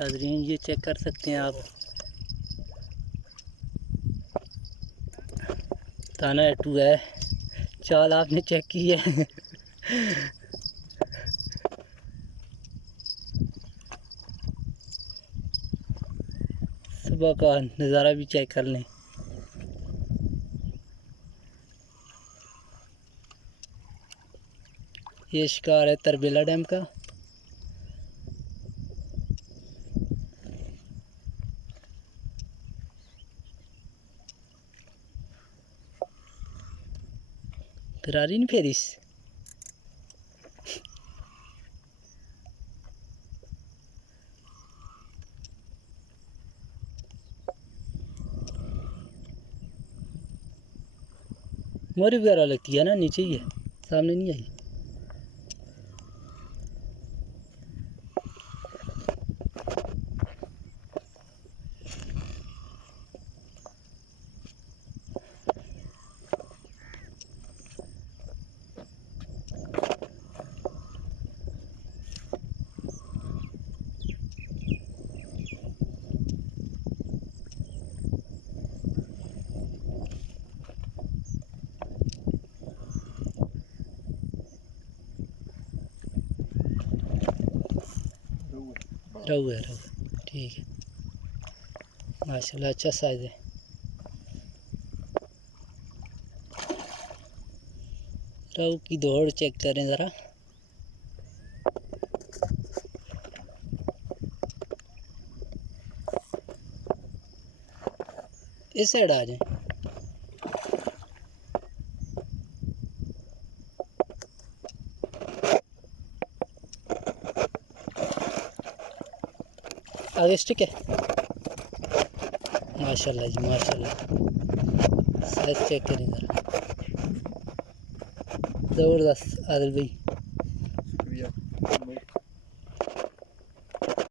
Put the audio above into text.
नाज़रीन ये चेक कर सकते हैं आप, ताना एटू है, चाल आपने चेक की है। सुबह का नज़ारा भी चेक कर लें। ये शिकार है तरबेला डैम का। फिरारी नहीं फेरिस। मोरी वगैरह लगती है ना, नीचे ही है, सामने नहीं आई। रहू है, रहू, ठीक है, माशाल्लाह अच्छा साइज है। रहू की दौड़ चेक करें ज़रा। इस साइड आ जाए। आगे स्टिक है। माशाल्लाह जी माशाल्लाह, साइज चेक करें ज़रा, ज़बरदस्त आदिल भाई।